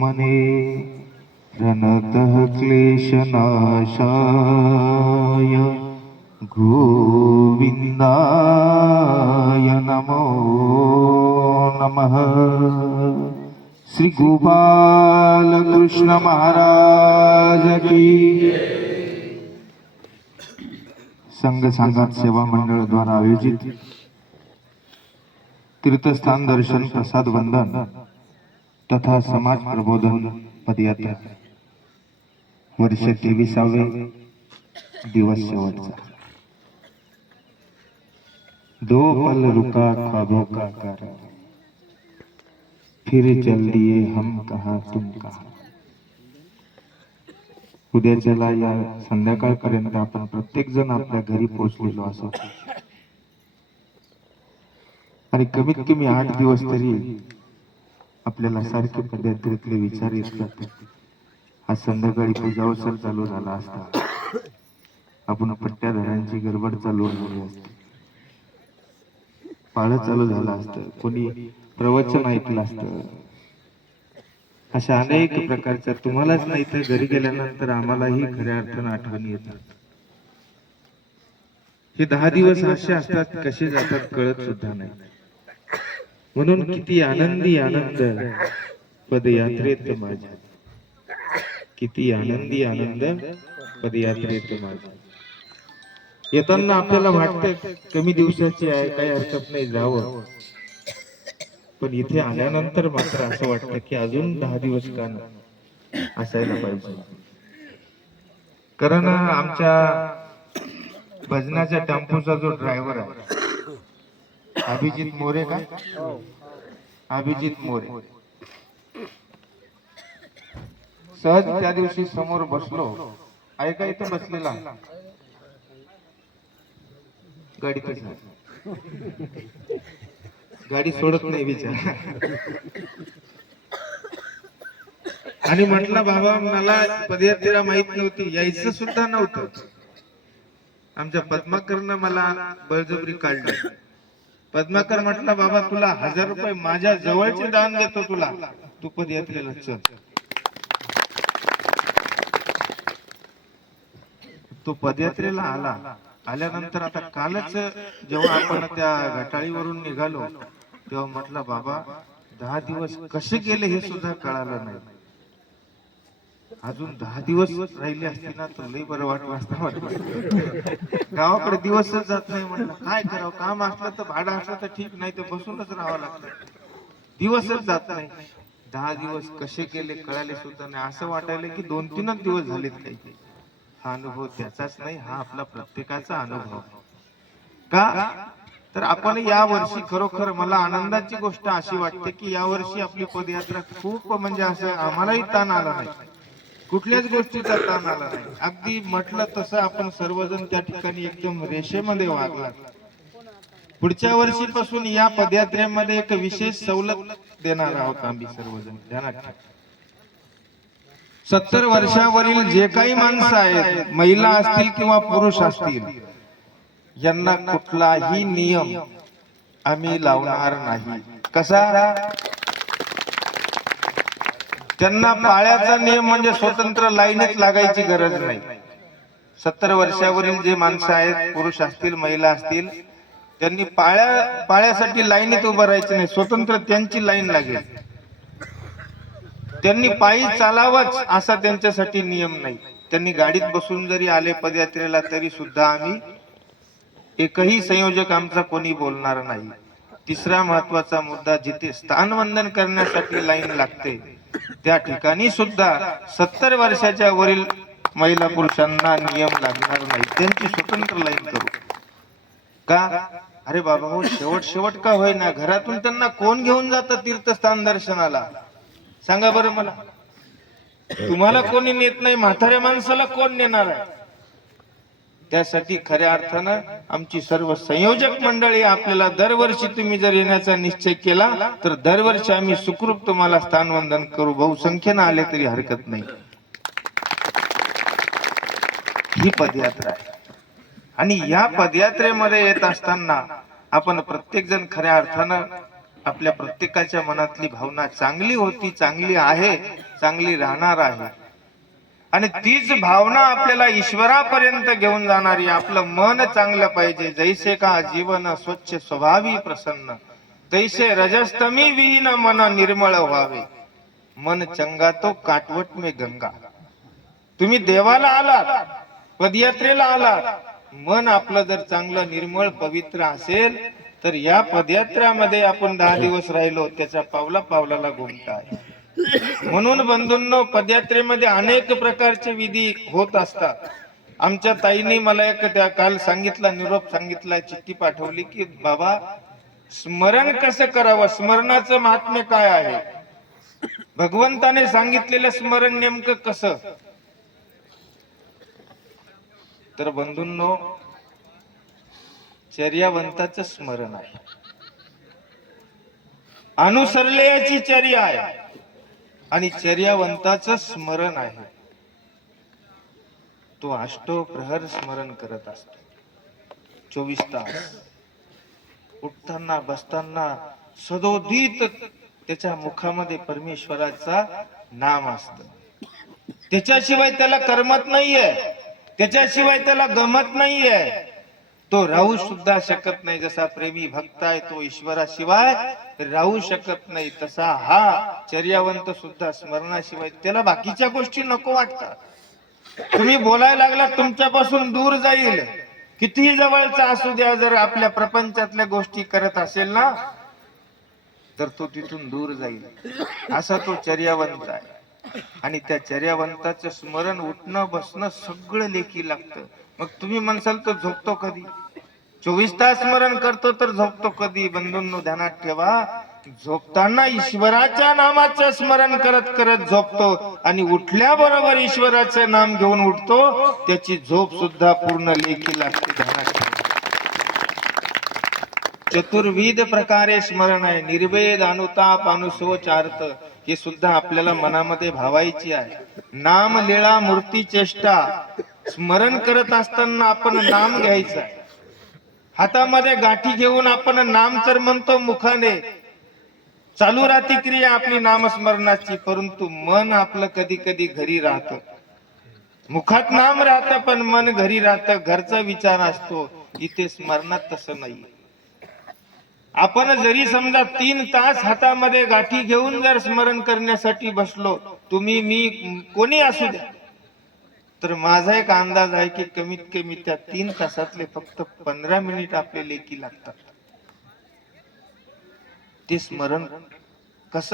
मने रणतः क्लेशनाशाय गोविन्दाय नमो नमः. महाराज की संघ सांगात सेवा मंडळ द्वारा आयोजित तीर्थस्थान दर्शन प्रसाद वंदन तथा समाज प्रबोधन पदयात्रा. वर्ष तेविसावे दिवस शेवटचा. दो पल रुका ख्वाबों का कर. फिर चल दिए हम कहा तुम कहा. उद्याच्याला या संध्याकाळपर्यंत आपण प्रत्येक जण आपल्या घरी पोहोचलेलो असो. आणि कमीत कमी आठ दिवस तरी आपल्याला सारखे पदयात्रेतले विचार येत राहतात आज संध्याकाळी पूजावसर चालू झाला असता. आपण पट्ट्याधारांची गडबड चालू झाली असते. पाळ चालू झालं असतं. कोणी प्रवचन ऐकलं असतं. अशा अनेक प्रकारच्या तुम्हालाच नाही तर घरी गेल्यानंतर आम्हालाही खऱ्या अर्थानं आठवणी येतात. हे दहा दिवस असे असतात कसे जातात कळत सुद्धा नाही. म्हणून किती आनंदी आनंद पदयात्रेत माझ्या. किती आनंदी आनंद पदयात्रेत माझ्या. येताना आपल्याला वाटतं कमी दिवसाची आहे काही हरकत नाही जावं. पण इथे आल्यानंतर मात्र असं वाटतं की अजून दहा दिवस का असायला पाहिजे. कारण आमच्या भजनाच्या टेम्पोचा जो ड्रायव्हर आहे अभिजित मोरे का? अभिजित मोरे. सहज त्या दिवशी समोर बसलो. ऐका इथं बसलेला. गाडी गाडी सोडत नाही विचार. आणि म्हटलं बाबा मला पदयात्रा माहीत नव्हती. यायचं सुद्धा नव्हतं. आमच्या पद्माकरनं मला बळजबरी काढलं. पद्माकर म्हटलं बाबा तुला हजार रुपये माझ्या जवळचे दान देतो तुला. तू पदयात्रेला चल. तो पदयात्रेला आला. आल्यानंतर आता कालच जेव्हा आपण त्या घटाळीवरून निघालो तेव्हा म्हटलं बाबा दहा दिवस कसे गेले हे सुद्धा कळालं नाही. अजून दहा दिवस राहिले असते ना तर लई बरं वाटलं असतं वाटलं गावाकडे दिवसच जात नाही म्हटलं काय करावं? काम असलं तर भाडं असलं तर ठीक नाही तर बसूनच राहावं लागतं. दिवसच जात नाही. दहा दिवस कसे केले कळाले सुद्धा नाही. असं वाटायला की दोन तीनच दिवस झालेत काही. हा अनुभव त्याचाच नाही हा आपला प्रत्येकाचा अनुभव. का? तर आपण या वर्षी खरोखर मला आनंदाची गोष्ट अशी वाटते की या वर्षी आपली पदयात्रा खूप म्हणजे असं आम्हालाही ताण आला नाही. कुठल्याच गोष्टीचा ताण आला नाही. अगदी म्हटलं तसं आपण सर्वजण त्या ठिकाणी एकदम रेषेमध्ये वागला पुढच्या वर्षीपासून या पदयात्रेमध्ये एक विशेष सवलत देणार आहोत आम्ही सर्वजण. ध्यानात सत्तर वर्षावरील जे काही माणसं आहेत महिला असतील किंवा पुरुष असतील यांना कुठलाही नियम आम्ही लावणार नाही. कसा? त्यांना पाळ्याचा नियम म्हणजे स्वतंत्र लाईनीत लागायची गरज नाही. सत्तर वर्षावरील जे माणसं आहेत पुरुष असतील महिला असतील त्यांनी पाळ्या पाळ्यासाठी लाईनीत उभं राहायचं नाही. स्वतंत्र त्यांची लाईन लागेल. त्यांनी पायी चालावंच असा त्यांच्यासाठी नियम नाही. त्यांनी गाडीत बसून जरी आले पदयात्रेला तरी सुद्धा आम्ही एकही संयोजक आमचा कोणी बोलणार नाही. तिसरा महत्त्वाचा मुद्दा जिथे स्थानवंदन करण्यासाठी लाईन लागते त्या ठिकाणी सुद्धा सत्तर वर्षाच्या वरील महिला पुरुषांना नियम लागणार नाही. त्यांची स्वतंत्र लाईन करू. का? अरे बाबा हो शेवट शेवट का होईना? घरातून त्यांना कोण घेऊन जातं तीर्थस्थान दर्शनाला? सांगा बरं मला. तुम्हाला कोणी नेत नाही म्हाताऱ्या माणसाला कोण नेणार आहे? त्यासाठी खऱ्या अर्थानं आमची सर्व संयोजक मंडळी आपल्याला दरवर्षी तुम्ही जर येण्याचा निश्चय केला तर दरवर्षी आम्ही सुखरूप तुम्हाला स्थानवंदन करू. बहुसंख्येनं आले तरी हरकत नाही. ही पदयात्रा आहे. आणि या पदयात्रेमध्ये येत असताना आपण प्रत्येक जण खऱ्या अर्थानं आपल्या प्रत्येकाच्या मनातली भावना चांगली होती चांगली आहे चांगली राहणार आहे. आणि तीच भावना आपल्याला ईश्वरापर्यंत घेऊन जाणारी आपलं मन चांगलं पाहिजे. जैसे का जीवन स्वच्छ स्वभावी प्रसन्न तैसे रजस्तमी विहीन मन निर्मळ व्हावे. मन चंगा तो काटवट मे गंगा. तुम्ही देवाला आलात पदयात्रेला आलात मन आपलं जर चांगलं निर्मळ पवित्र असेल तर या पदयात्रामध्ये आपण दहा दिवस राहिलो त्याच्या पावला पावलाला घुमता आहे म्हणून बंधूंनो पदयात्रेमध्ये अनेक प्रकारचे विधी होत असतात. आमच्या ताईने मला एक त्या काल सांगितला निरोप सांगितला चिठ्ठी पाठवली की बाबा स्मरण कसं करावं? स्मरणाचं महात्म्य काय आहे? भगवंताने सांगितलेलं स्मरण नेमकं कसं? तर बंधूंनो चर्यावंताचं स्मरण आहे. अनुसरलेची चर्या आहे. आणि चर्यावंताचं स्मरण आहे. तो अष्टो प्रहर स्मरण करत असतो. चोवीस तास. उठताना बसताना सदोदित त्याच्या मुखामध्ये परमेश्वराचा नाम असत. त्याच्याशिवाय त्याला करमत नाहीये. त्याच्याशिवाय त्याला गमत नाहीये. तो राहू सुद्धा शकत नाही. जसा प्रेमी भक्त आहे तो ईश्वराशिवाय राहू शकत नाही. तसा हा चर्यावंत सुद्धा स्मरणाशिवाय. त्याला बाकीच्या गोष्टी नको वाटतात. तुम्ही बोलायला लागला तुमच्यापासून दूर जाईल. कितीही जवळचा असू द्या जर आपल्या प्रपंचातल्या गोष्टी करत असेल ना तर तो तिथून दूर जाईल. असा तो चर्यावंत आहे. आणि त्या चर्यावंताचं स्मरण उठणं बसणं सगळं लेखी लागतं. मग तुम्ही म्हणसाल तर झोपतो कधी? चोवीस तास स्मरण करतो तर झोपतो कधी? बंधूंनो ध्यानात ठेवा. झोपताना ईश्वराच्या नामाचं स्मरण करत करत झोपतो आणि उठल्याबरोबर ईश्वराचं नाम घेऊन उठतो. त्याची झोप सुद्धा पूर्ण लेखी लागते ध्यानात ठेवा. चतुर्विध प्रकारे स्मरण आहे. निर्वेद अनुताप अनुशोचार्थ हे सुद्धा आपल्याला मनामध्ये भावायची आहे. नाम लीळा मूर्ती चेष्टा स्मरण करत असताना आपण नाम घ्यायचं. हातामध्ये गाठी घेऊन आपण नाम तर म्हणतो मुखाने. चालू राहती क्रिया आपली नामस्मरणाची परंतु मन आपलं कधी कधी घरी राहत. मुखात नाम राहतं पण मन घरी राहतं. घरचा विचार असतो इथे स्मरणात तसं नाही. आपण जरी समजा तीन तास हातामध्ये गाठी घेऊन जर स्मरण करण्यासाठी बसलो तुम्ही मी कोणी असू द्या. तर माझा एक अंदाज आहे की कमीत कमी त्या तीन तासातले फक्त पंधरा मिनिट आपले लेखी लागतात. ते स्मरण कस?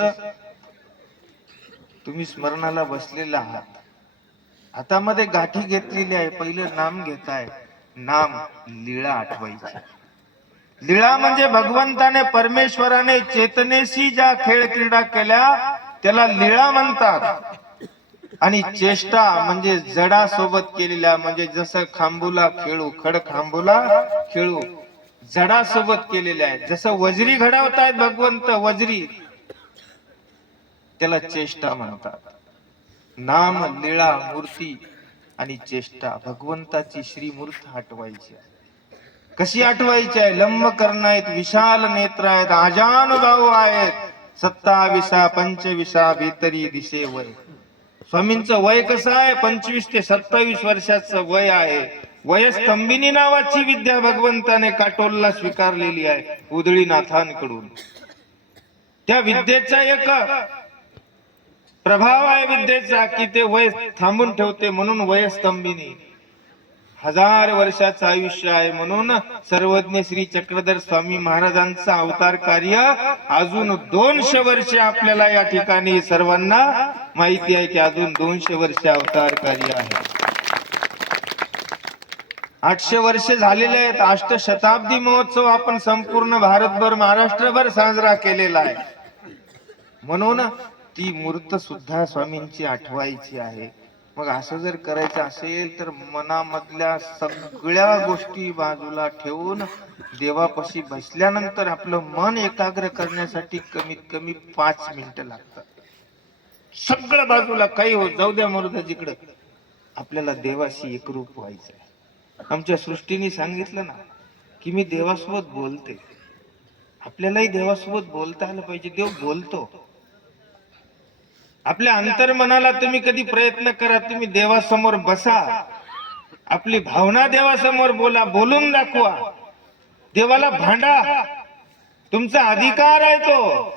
तुम्ही स्मरणाला बसलेला आहात. हातामध्ये गाठी घेतलेली आहे. पहिलं नाम घेताय नाम लीळा आठवायची. लीळा म्हणजे भगवंताने परमेश्वराने चेतनेशी ज्या खेळ क्रीडा केल्या त्याला लीळा म्हणतात. आणि चेष्टा म्हणजे जडा सोबत केलेल्या म्हणजे जसं खांबूला खेळू खड खांबूला खेळू जडा सोबत केलेल्या आहेत. जसं वजरी घडवतायत भगवंत वजरी. त्याला चेष्टा म्हणतात. नाम लीळा मूर्ती आणि चेष्टा. भगवंताची श्रीमूर्त हटवायची कशी आठवायची आहे? लंब करणायत आहेत विशाल नेत्र आहेत आजानुभाव आहेत. सत्ताविसा पंचविसा भीतरी दिशेवर. स्वामींचं वय कसं आहे? पंचवीस ते सत्तावीस वर्षाचं वय आहे. वयस्तंभिनी नावाची विद्या भगवंताने काटोलला स्वीकारलेली आहे उदळीनाथांकडून. त्या विद्येचा एक प्रभाव आहे विद्येचा की ते वय थांबून ठेवते म्हणून वयस्तंभिनी. हजार वर्षाचं आयुष्य आहे म्हणून सर्वज्ञ श्री चक्रधर स्वामी महाराजांचं अवतार कार्य अजून दोनशे वर्षे आपल्याला या ठिकाणी सर्वांना माहिती आहे की अजून दोनशे वर्ष अवतार कार्य आहे. आठशे वर्ष झालेले आहेत. अष्टशताब्दी महोत्सव आपण संपूर्ण भारतभर महाराष्ट्रभर साजरा केलेला आहे. म्हणून ती मूर्त सुद्धा स्वामींची आठवायची आहे. मग असं जर करायचं असेल तर मनामधल्या सगळ्या गोष्टी बाजूला ठेवून देवापाशी बसल्यानंतर आपलं मन एकाग्र करण्यासाठी कमीत कमी पाच मिनिटं लागतात. सगळं बाजूला काही हो जाऊ द्या मरुदा जिकडं आपल्याला देवाशी एकरूप व्हायचं आहे आमच्या सृष्टीने सांगितलं ना की मी देवासोबत बोलते. आपल्यालाही देवासोबत बोलता आलं पाहिजे. देव बोलतो. आपल्या अंतर्मनाला तुम्ही कधी प्रयत्न करा तुम्ही देवासमोर बसा. आपली भावना देवासमोर बोला बोलून दाखवा. देवाला भांडा. तुमचा अधिकार आहे तो.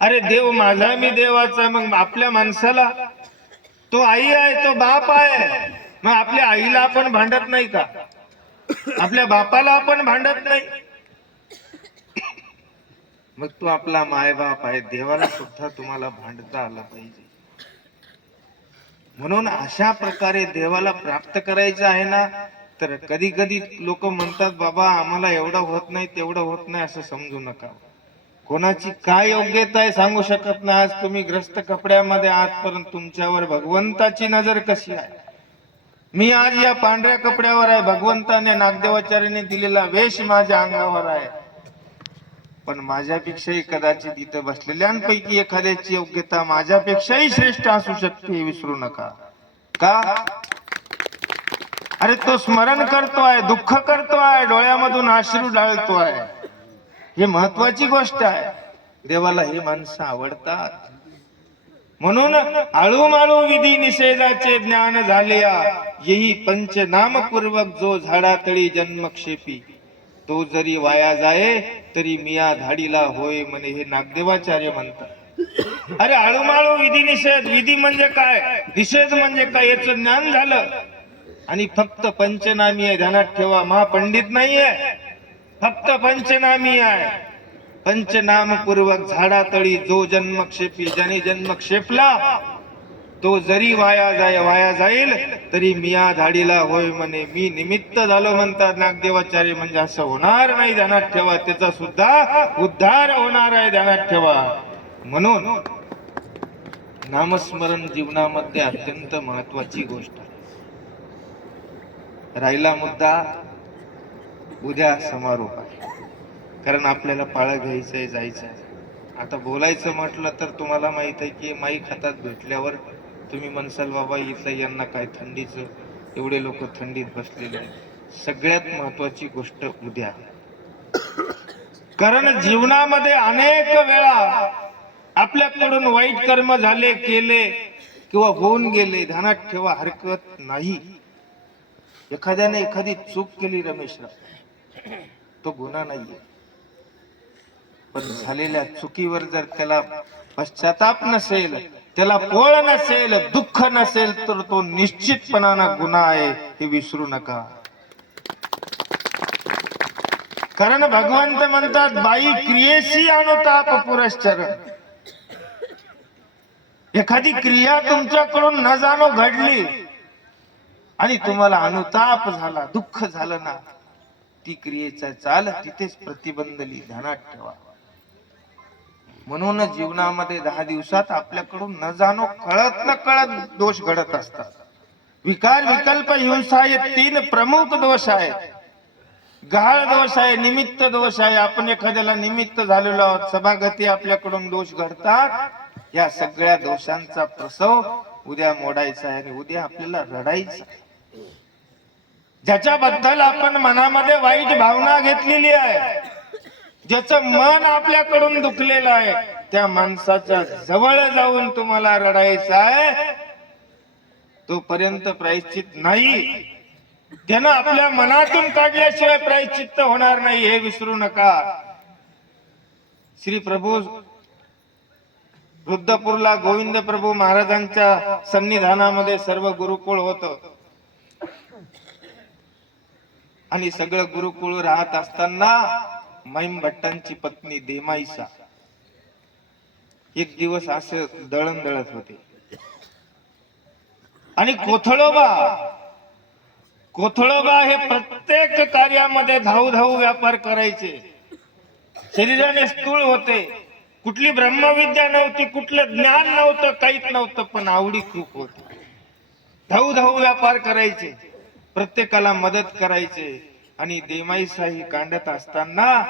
अरे देव माझा मी देवाचा. मग आपल्या माणसाला. तो आई आहे तो बाप आहे. मग आपल्या आईला आपण भांडत नाही का? आपल्या बापाला आपण भांडत नाही. मग तो आपला मायबाप आहे देवाला सुद्धा तुम्हाला भांडता आला पाहिजे. म्हणून अशा प्रकारे देवाला प्राप्त करायचं आहे ना तर कधी कधी लोक म्हणतात बाबा आम्हाला एवढं होत नाही तेवढं होत नाही असं समजू नका. कोणाची काय योग्यता आहे सांगू शकत नाही. आज तुम्ही ग्रस्त कपड्यामध्ये आजपर्यंत तुमच्यावर भगवंताची नजर कशी आहे? मी आज या पांढऱ्या कपड्यावर आहे भगवंताने नागदेवाचार्याने दिलेला वेश माझ्या अंगावर आहे. पण माझ्यापेक्षाही कदाचित इथं बसलेल्यांपैकी एखाद्याची योग्यता माझ्यापेक्षाही श्रेष्ठ असू शकते हे विसरू नका. का? अरे तो स्मरण करतोय दुःख करतोय डोळ्यामधून आश्रू डाळतोय. हे महत्वाची गोष्ट आहे. देवाला ही माणसं आवडतात. म्हणून आळूमाळू विधी निषेधाचे ज्ञान झाले येही पंचनाम पूर्वक जो झाडातळी जन्मक्षेपी. तो जरी वाया जाये तरी मिया धाडीला होय म्हणे हे नागदेवाचार्य म्हणतात. अरे आळूमाळू विधी निषेध. विधी म्हणजे काय? निषेध म्हणजे काय? याचं ज्ञान झालं. आणि फक्त पंचनामी आहे. ध्यानात ठेवा महापंडित नाहीये. फक्त पंचनामी आहे. पंचनामपूर्वक झाडातळी जो जन्मक्षेपी ज्याने जन्मक्षेपला तो जरी वाया जाय वाया जाईल तरी मिया धाडीला होय म्हणे. मी निमित्त झालो म्हणतात नागदेवाचार्य म्हणजे असं होणार नाही ध्यानात ठेवा. त्याचा सुद्धा उद्धार होणार आहे ध्यानात ठेवा. म्हणून नामस्मरण जीवनामध्ये अत्यंत महत्वाची गोष्ट आहे. राहिला मुद्दा उद्या समारोप आहे. कारण आपल्याला पाळं घ्यायचंय जायचंय. आता बोलायचं म्हटलं तर तुम्हाला माहीत आहे की माईक हातात भेटल्यावर तुम्ही म्हणसाल बाबा इथलं यांना काय थंडीचं? एवढे लोक थंडीत बसलेले आहेत. सगळ्यात महत्वाची गोष्ट उद्या. कारण जीवनामध्ये अनेक वेळा आपल्याकडून वाईट कर्म झाले केले किंवा होऊन गेले ध्यानात ठेवा हरकत नाही. एखाद्याने एखादी चूक केली रमेश तो गुन्हा नाहीये. पण झालेल्या चुकीवर जर त्याला पश्चाताप नसेल त्याला पोळ नसेल दुःख नसेल तर तो निश्चितपणानं गुन्हा आहे हे विसरू नका. कारण भगवंत म्हणतात बाई क्रियेशी अनुताप पुरश्चर. एखादी क्रिया तुमच्याकडून न जाणो घडली आणि तुम्हाला अनुताप झाला दुःख झालं ना ती क्रियेचा चाल तिथेच प्रतिबंधली ध्यानात ठेवा. म्हणून जीवनामध्ये दहा दिवसात आपल्याकडून न जाणो कळत न कळत दोष घडत असतात. विकार विकल्प हिंसा हे तीन प्रमुख दोष आहेत. गहाळ दोष आहे निमित्त दोष आहे. आपण एखाद्याला निमित्त झालेलो आहोत सभागती आपल्याकडून दोष घडतात. या सगळ्या दोषांचा प्रसव उद्या मोडायचा आहे आणि उद्या आपल्याला रडायचं आहे. ज्याच्याबद्दल आपण मनामध्ये वाईट भावना घेतलेली आहे ज्याचं मन आपल्याकडून दुखलेलं आहे त्या माणसाच्या जवळ जाऊन तुम्हाला रडायचं आहे. तोपर्यंत प्रायश्चित नाही. त्यानं आपल्या मनातून काढल्याशिवाय प्रायश्चित्त होणार नाही हे विसरू नका. श्री प्रभू वृद्धपूरला गोविंद प्रभू महाराजांच्या सन्निधानामध्ये सर्व गुरुकुळ होत. आणि सगळं गुरुकुळ राहत असताना माईम भट्टांची पत्नी देमाईसा. एक दिवस असे दळण दळत होते. आणि कोथळोबा कोथळोबा हे प्रत्येक कार्यामध्ये धाऊ धाऊ व्यापार करायचे. शरीराने स्थूळ होते. कुठली ब्रह्मविद्या नव्हती कुठलं ज्ञान नव्हतं काहीच नव्हतं पण आवडी खूप होती. धाऊ धाऊ व्यापार करायचे. प्रत्येकाला मदत करायचे. आणि देमाईसाही कांडत असताना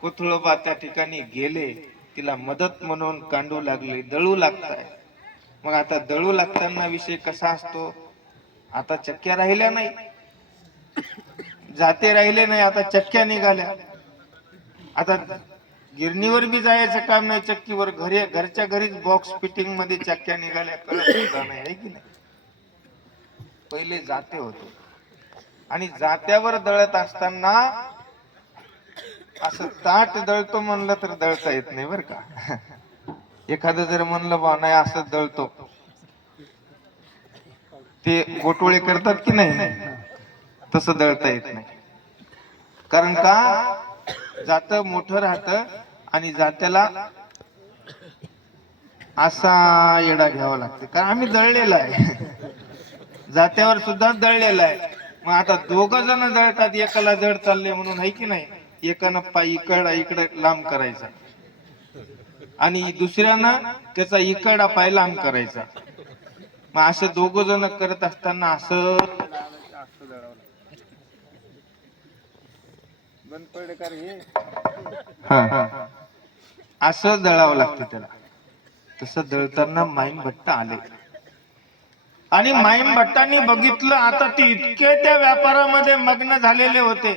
कुथळोबा त्या ठिकाणी गेले. तिला मदत म्हणून कांडू लागले दळू लागताय. मग आता दळू लागताना विषय कसा असतो? आता चक्क्या राहिल्या नाही. जाते राहिले नाही आता चक्क्या निघाल्या. आता गिरणीवर बी जायचं काम नाही चक्कीवर घरी घरच्या घरीच बॉक्स फिटिंगमध्ये चक्क्या निघाल्या कळत सुद्धा नाही आहे की नाही? पहिले जाते होते. आणि जात्यावर दळत असताना असं ताट दळतो म्हणलं तर दळता येत नाही बर का? एखादं जर म्हणलं बा नाही असं दळतो. ते गोटोळे करतात की नाही? तसं दळता येत नाही. कारण का? जात मोठं राहत आणि जात्याला असा येडा घ्यावा लागते. कारण आम्ही दळलेला आहे. जात्यावर सुद्धा दळलेला आहे. मग आता दोघ जण दळतात एकाला जड चालले म्हणून आहे की नाही? एकानं पाय इकड इकडे लांब करायचा. आणि दुसऱ्यानं त्याचा इकडा पाय लांब करायचा. मग असं दोघ जण करत असताना असं हा, हा. असं दळावं लागतं त्याला. तसं दळताना माईन भट्ट आले. आणि माईम भट्टांनी बघितलं आता ते इतके त्या व्यापारामध्ये मग्न झालेले होते.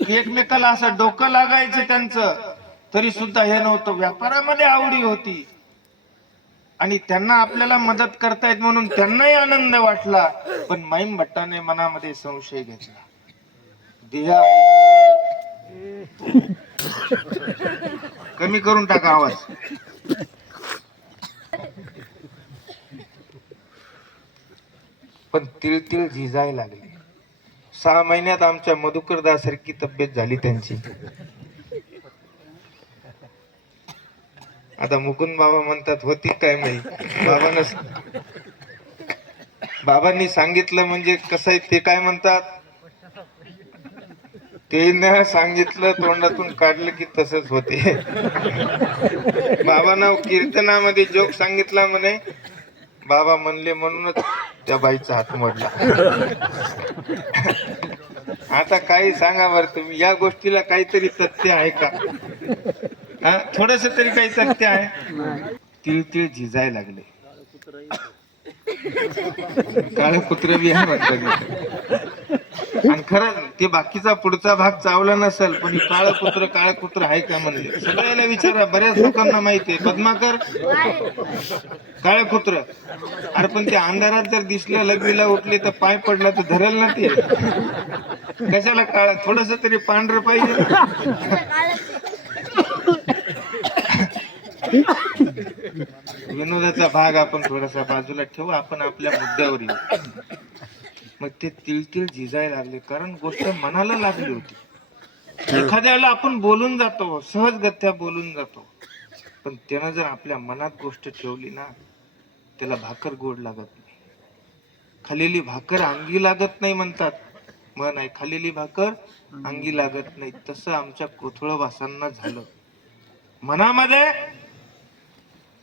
की एकमेकाला असं डोकं लागायचं त्यांचं तरी सुद्धा हे नव्हतं. व्यापारामध्ये आवडी होती. आणि त्यांना आपल्याला मदत करतायत म्हणून त्यांनाही आनंद वाटला. पण माईम भट्टाने मनामध्ये संशय घेतला. देहा. कमी करून टाका आवाज. पण तिळ तिळ झिजाय लागले. सहा महिन्यात आमच्या मधुकरदासारखी तब्येत झाली त्यांची. आता मुकुंद बाबा म्हणतात होती काय माहिती बाबानं बाबांनी सांगितलं म्हणजे कसं आहे ते काय म्हणतात? ते न सांगितलं तोंडातून काढलं की तसंच होते. बाबांना कीर्तनामध्ये जोक सांगितला म्हणे बाबा म्हणले म्हणूनच त्या बाईचा हात मोडला. आता काही सांगा बरं तुम्ही या गोष्टीला काहीतरी तथ्य आहे का? थोडस तरी काही तथ्य आहे? तिळ तिळ झिजाय लागले. काळ कुत्र बी आहे म्हणतात आणि खरंच ते बाकीचा पुढचा भाग चावला नसेल पण काळ कुत्र काळ कुत्र आहे का म्हणले? सगळ्याला विचारा बऱ्याच लोकांना माहिती आहे. पद्माकर काळ कुत्र. अरे पण ते अंधारात जर दिसल्या लघवीला उठले तर पाय पडला तर धरेल ना ते. कशाला काळ? थोडस तरी पांढर पाहिजे. विनोदाचा भाग आपण थोडासा बाजूला ठेवू आपण आपल्या मुद्द्यावर येऊ. मग ते तिळतिळ झिजायला लागले. कारण गोष्ट मनाला लागली होती. एखाद्याला आपण बोलून जातो सहजगत्या बोलून जातो. पण त्यानं जर आपल्या मनात गोष्ट ठेवली ना त्याला भाकर गोड लागत नाही. खालेली भाकर अंगी लागत नाही म्हणतात. मन आहे खालेली भाकर अंगी लागत नाही. तसं आमच्या कोथळवासांना झालं. मनामध्ये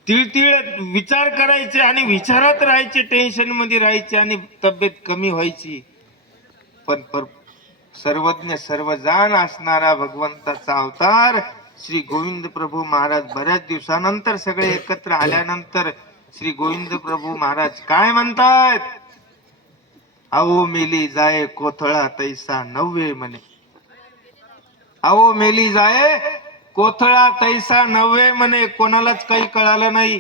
तिळतिळ विचार करायचे आणि विचारात राहायचे टेन्शनमध्ये राहायचे आणि तब्येत कमी व्हायची. पण सर्वज्ञ सर्वजाण असणारा भगवंताचा अवतार श्री गोविंद प्रभू महाराज बऱ्याच दिवसानंतर सगळे एकत्र आल्यानंतर श्री गोविंद प्रभू महाराज काय म्हणतात? अहो मेली जाय कोथळा तैसा नव्हे म्हणे. अहो मेली जाय कोथळा तैसा नव्हे म्हणे कोणालाच काही कळालं नाही.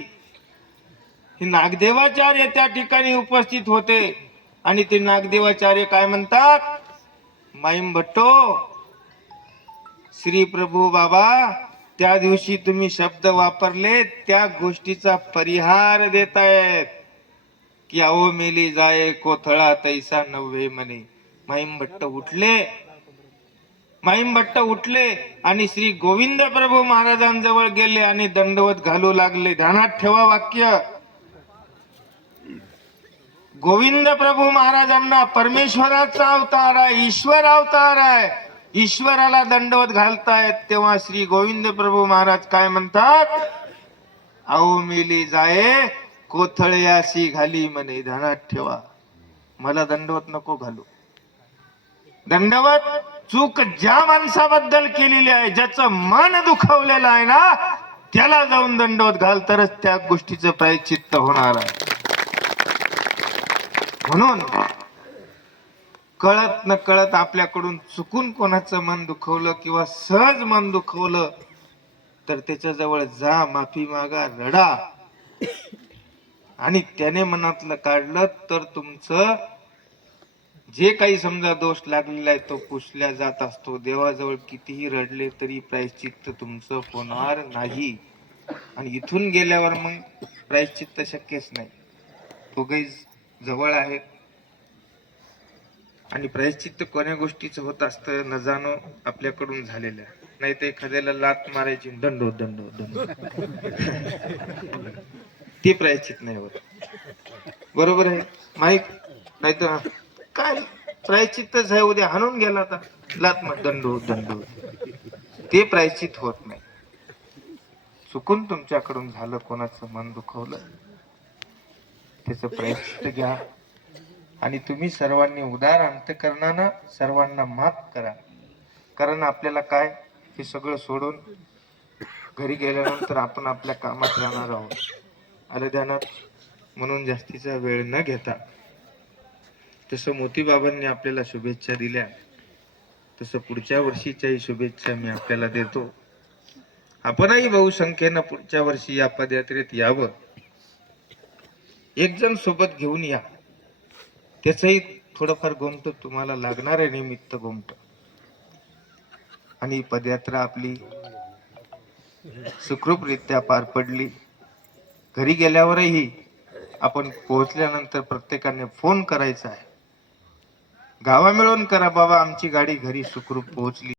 हे नागदेवाचार्य त्या ठिकाणी उपस्थित होते. आणि ते नागदेवाचार्य काय म्हणतात? माईम भट्टो श्री प्रभू बाबा त्या दिवशी तुम्ही शब्द वापरले त्या गोष्टीचा परिहार देतायत. की अहो मेली जाय कोथळा तैसा नव्हे म्हणे. माईम भट्ट उठले. माईम भट्ट उठले आणि श्री गोविंद प्रभू महाराजांजवळ गेले आणि दंडवत घालू लागले. ध्यानात ठेवा वाक्य. गोविंद प्रभू महाराजांना परमेश्वराचा अवतार आहे ईश्वर अवतार आहे. ईश्वराला दंडवत घालतायत तेव्हा श्री गोविंद प्रभू महाराज काय म्हणतात? अहो मिली जाये कोथळ्याशी घाली म्हणे ध्यानात ठेवा. मला दंडवत नको घालू. दंडवत चूक ज्या माणसाबद्दल केलेली आहे ज्याचं मन दुखवलेलं आहे ना त्याला जाऊन दंडवत घाल तरच त्या गोष्टीचं प्रायचित्त होणार आहे. म्हणून कळत न कळत आपल्याकडून चुकून कोणाचं मन दुखवलं किंवा सहज मन दुखवलं तर त्याच्याजवळ जा माफी मागा रडा. आणि त्याने मनातलं काढलं तर तुमचं जे काही समजा दोष लागलेला आहे तो पुसल्या जात असतो. देवाजवळ कितीही रडले तरी प्रायश्चित्त तुमचं होणार नाही. आणि इथून गेल्यावर मग प्रायश्चित्त शक्यच नाही. तो काही जवळ आहे. आणि प्रायश्चित्त कोण्या गोष्टीचं होत असतं न जाणो आपल्याकडून झालेल्या नाही तर एखाद्याला लात मारायची. दंडो दंडो दंडो. ते प्रायश्चित नाही होत. बरोबर आहे. माहीत नाही तर काय प्रायश्चित्तच आहे उद्या हाणून गेला आता लात मग दंडू दंडू. ते प्रायश्चित होत नाही. चुकून तुमच्याकडून झालं कोणाचं मन दुखवलं. त्याचं प्रायचित घ्या. आणि तुम्ही सर्वांनी उदार अंतकरणानं सर्वांना माफ करा. कारण आपल्याला काय? हे सगळं सोडून घरी गेल्यानंतर आपण आपल्या कामात राहणार आहोत. आलं ध्यानात म्हणून जास्तीचा वेळ न घेता तसं मोतीबाबांनी आपल्याला शुभेच्छा दिल्या. तसं पुढच्या वर्षीच्याही शुभेच्छा मी आपल्याला देतो. आपणही बहुसंख्येनं पुढच्या वर्षी या पदयात्रेत यावं. एक जण सोबत घेऊन या. त्याचंही थोडंफार गोमट तुम्हाला लागणार आहे निमित्त गोमट. आणि पदयात्रा आपली सुखरूपरित्या पार पडली. घरी गेल्यावरही आपण पोहोचल्यानंतर प्रत्येकाने फोन करायचा आहे. गावा मिळून करा बाबा आमची गाडी घरी सुखरूप पोहोचली.